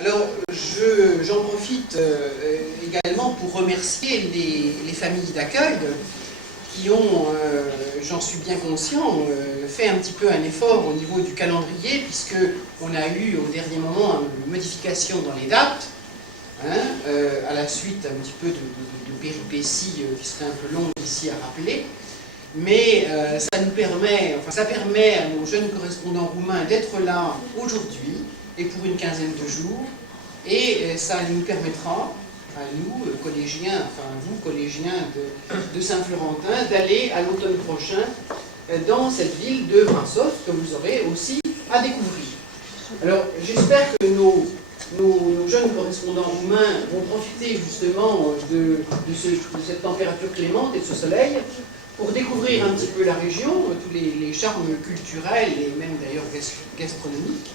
Alors, j'en profite également pour remercier les familles d'accueil qui ont, j'en suis bien conscient, fait un petit peu un effort au niveau du calendrier, puisqu'on a eu au dernier moment une modification dans les dates, à la suite un petit peu de péripéties qui seraient un peu longues ici à rappeler. Mais ça nous permet, ça permet à nos jeunes correspondants roumains d'être là aujourd'hui et pour une quinzaine de jours, et ça nous permettra à nous, collégiens, enfin vous, collégiens de Saint-Florentin, d'aller à l'automne prochain dans cette ville de Brasov, que vous aurez aussi à découvrir. Alors, j'espère que nos jeunes correspondants roumains vont profiter justement de cette température clémente et de ce soleil pour découvrir un petit peu la région, tous les charmes culturels et même d'ailleurs gastronomiques.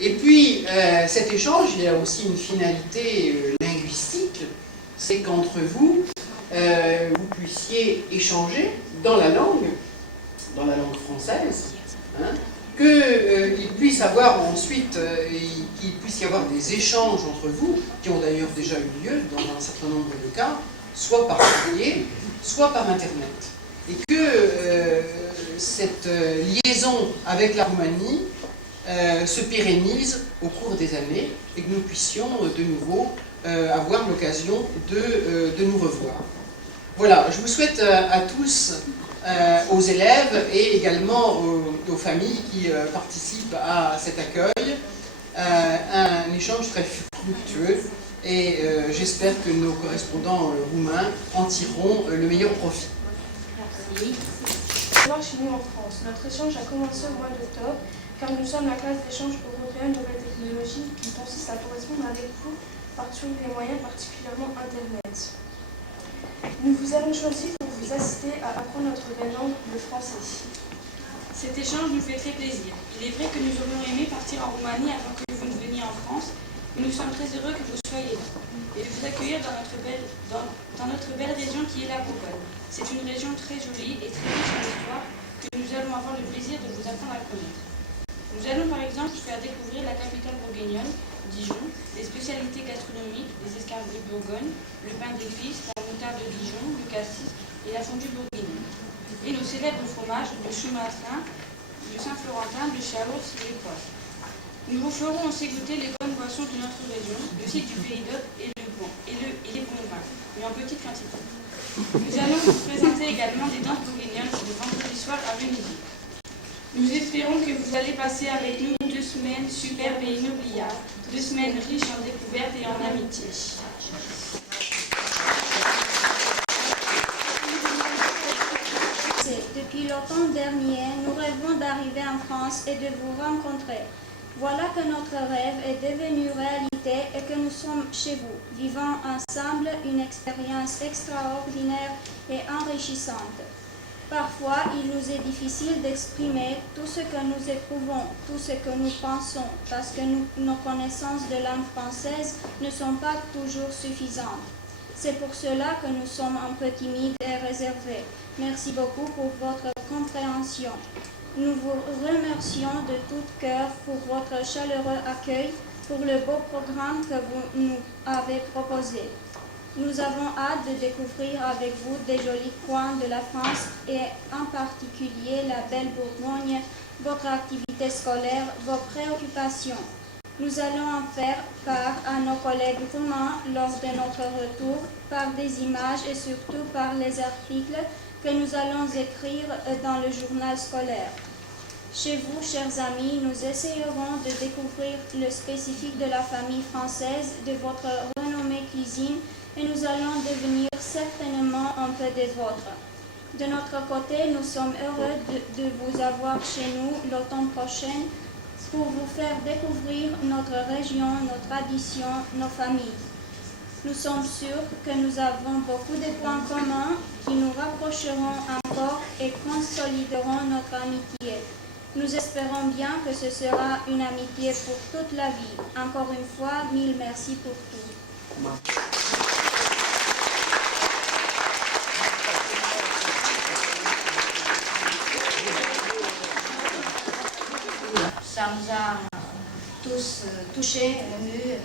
Et puis, cet échange, il y a aussi une finalité linguistique, c'est qu'entre vous, vous puissiez échanger dans la langue française, qu'il puisse avoir ensuite, qu'il puisse y avoir des échanges entre vous, qui ont d'ailleurs déjà eu lieu dans un certain nombre de cas, soit par courrier, soit par Internet. Et que cette liaison avec la Roumanie se pérennise au cours des années et que nous puissions de nouveau avoir l'occasion de nous revoir. Voilà, je vous souhaite à tous, aux élèves et également aux familles qui participent à cet accueil, un échange très fructueux et j'espère que nos correspondants roumains en tireront le meilleur profit. Merci. Chez nous en France, notre échange a commencé au mois d'octobre car nous sommes la classe d'échange européenne Nouvelles Technologies qui consiste à correspondre avec vous par tous les moyens, particulièrement Internet. Nous vous avons choisi pour vous assister à apprendre notre belle langue, le français. Cet échange nous fait très plaisir. Il est vrai que nous aurions aimé partir en Roumanie avant que vous ne veniez en France, mais nous sommes très heureux que vous soyez là et de vous accueillir dans notre belle région qui est la Bourgogne. C'est une région très jolie et très riche en histoire que nous allons avoir le plaisir de vous apprendre à connaître. Nous allons par exemple faire découvrir la capitale bourguignonne, Dijon, les spécialités gastronomiques, les escargots de Bourgogne, le pain d'épices, la moutarde de Dijon, le cassis et la fondue bourguignonne. Et nos célèbres fromages, le choumatrin, le Saint-Florentin, le chaours et les poivres. Nous vous ferons aussi goûter les bonnes boissons de notre région, le site du Pays d'Aude et les bons vins, mais en petite quantité. Nous allons vous présenter également des danses bourguignonnes le vendredi soir à Venise. Nous espérons que vous allez passer avec nous 2 semaines superbes et inoubliables, 2 semaines riches en découvertes et en amitié. Depuis l'automne dernier, nous rêvons d'arriver en France et de vous rencontrer. Voilà que notre rêve est devenu réalité et que nous sommes chez vous, vivant ensemble une expérience extraordinaire et enrichissante. Parfois, il nous est difficile d'exprimer tout ce que nous éprouvons, tout ce que nous pensons, parce que nos connaissances de langue française ne sont pas toujours suffisantes. C'est pour cela que nous sommes un peu timides et réservés. Merci beaucoup pour votre compréhension. Nous vous remercions de tout cœur pour votre chaleureux accueil, pour le beau programme que vous nous avez proposé. Nous avons hâte de découvrir avec vous des jolis coins de la France et en particulier la belle Bourgogne, votre activité scolaire, vos préoccupations. Nous allons en faire part à nos collègues roumains lors de notre retour par des images et surtout par les articles que nous allons écrire dans le journal scolaire. Chez vous, chers amis, nous essayerons de découvrir le spécifique de la famille française, de votre renommée cuisine et nous allons devenir certainement un peu des vôtres. De notre côté, nous sommes heureux de vous avoir chez nous l'automne prochain pour vous faire découvrir notre région, nos traditions, nos familles. Nous sommes sûrs que nous avons beaucoup de points communs qui nous rapprocheront encore et consolideront notre amitié. Nous espérons bien que ce sera une amitié pour toute la vie. Encore une fois, mille merci pour tout. Ça nous a tous touchés, émus.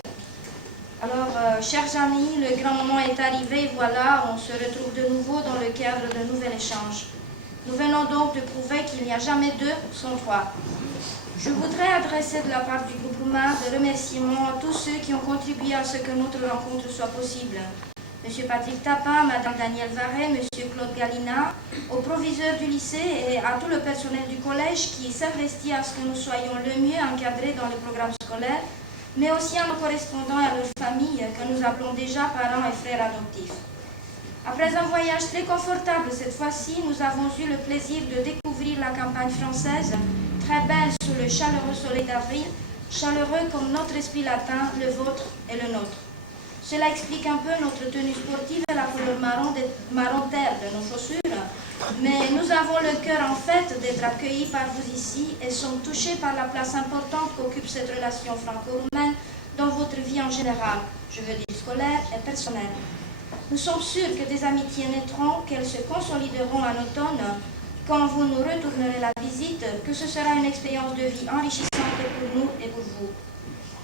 Alors, chers amis, le grand moment est arrivé, voilà, on se retrouve de nouveau dans le cadre d'un nouvel échange. Nous venons donc de prouver qu'il n'y a jamais deux sans trois. Je voudrais adresser de la part du groupe roumain des remerciements à tous ceux qui ont contribué à ce que notre rencontre soit possible. Monsieur Patrick Tapin, Madame Danielle Varret, Monsieur Claude Galina, au proviseur du lycée et à tout le personnel du collège qui s'investit à ce que nous soyons le mieux encadrés dans le programme scolaire, mais aussi à nos correspondants et à leurs familles que nous appelons déjà parents et frères adoptifs. Après un voyage très confortable cette fois-ci, nous avons eu le plaisir de découvrir la campagne française, très belle sous le chaleureux soleil d'avril, chaleureux comme notre esprit latin, le vôtre et le nôtre. Cela explique un peu notre tenue sportive et la couleur marron terre de nos chaussures, mais nous avons le cœur en fait d'être accueillis par vous ici et sommes touchés par la place importante qu'occupe cette relation franco-roumaine dans votre vie en général, je veux dire scolaire et personnelle. Nous sommes sûrs que des amitiés naîtront, qu'elles se consolideront en automne, quand vous nous retournerez la visite, que ce sera une expérience de vie enrichissante pour nous et pour vous.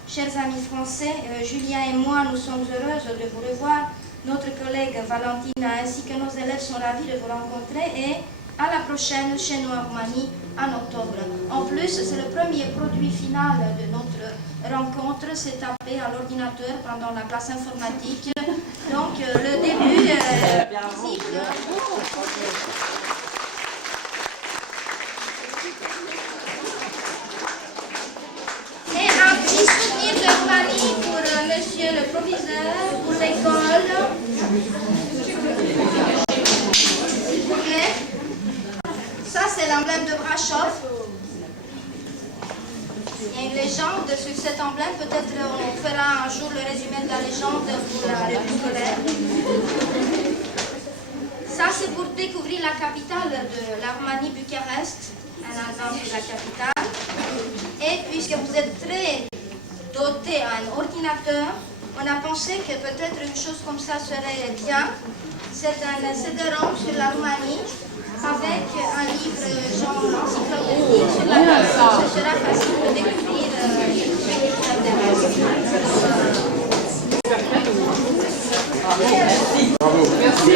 Chers amis français, Julien et moi, nous sommes heureuses de vous revoir. Notre collègue Valentina ainsi que nos élèves sont ravis de vous rencontrer et à la prochaine chez nous en Roumanie en octobre. En plus, c'est le premier produit final de notre rencontre, c'est tapé à l'ordinateur pendant la classe informatique. Donc, le début physique. Et un petit souvenir de Roumanie pour monsieur le proviseur, pour l'école. S'il vous plaît. Ça, c'est l'emblème de Brasov. Il y a une légende sur cet emblème. Peut-être on fera un jour le résumé de la légende pour la revue scolaire. Ça, c'est pour découvrir la capitale de la Roumanie, Bucarest, un album de la capitale. Et puisque vous êtes très doté à un ordinateur, on a pensé que peut-être une chose comme ça serait bien. C'est un CD-ROM sur la Roumanie avec un livre genre encyclopédique sur la Roumanie. Ce sera facile de découvrir ce qui intéresse. Bravo. Merci.